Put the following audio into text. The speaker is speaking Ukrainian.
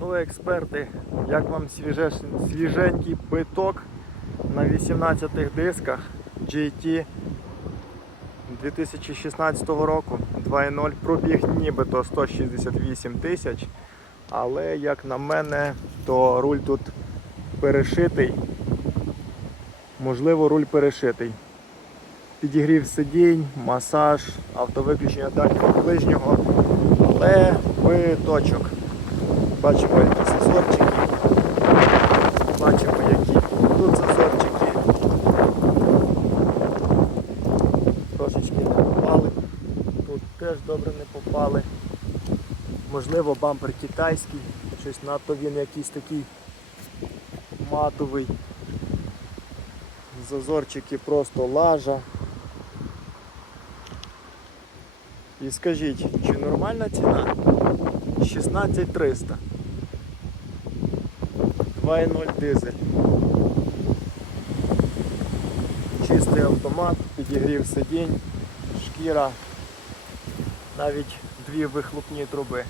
Ну, експерти, як вам свіженький биток на 18 дисках GT 2016 року 2.0 пробіг нібито 168 тисяч, але як на мене, то руль тут перешитий. Можливо, руль перешитий. Підігрів сидінь, масаж, автовиключення дальнього ближнього, але биточок. Бачимо, які зазорчики. Бачимо, які тут зазорчики. Трошечки не попали. Тут теж добре не попали. Можливо, бампер китайський, щось надто він якийсь такий матовий. Зазорчики просто лажа. І скажіть, чи нормальна ціна? 16300. 2.0 дизель. Чистий автомат, підігрів сидінь, шкіра, навіть дві вихлопні труби.